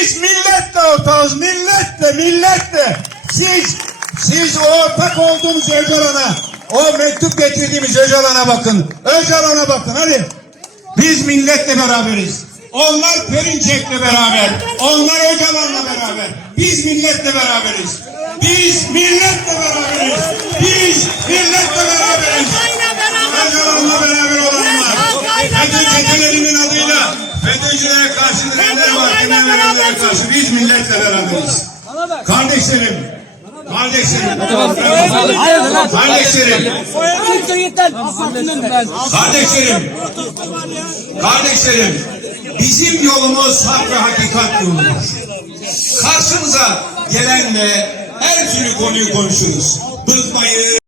Biz milletle ortağız, milletle, milletle. Siz, siz o ortak olduğunuz Öcalan'a, o mektup getirdiğimiz Öcalan'a bakın. Öcalan'a bakın hadi. Biz milletle beraberiz. Onlar Perinçek'le beraber. Onlar Öcalan'la beraber. Biz milletle beraberiz. Biz milletle beraberiz. Biz milletle beraberiz. Öcalan'la beraber olanlar. Çetelerinin adıyla FETÖ'cülere karşı direnenler var. Dinlemeyenlere karşı biz milletle beraberiz. Kardeşlerim. Kardeşlerim. Kardeşlerim. Kardeşlerim. Kardeşlerim. Bizim yolumuz hak ve hakikat yoludur. Karşımıza gelenle her türlü konuyu konuşuruz. Bıkmayız.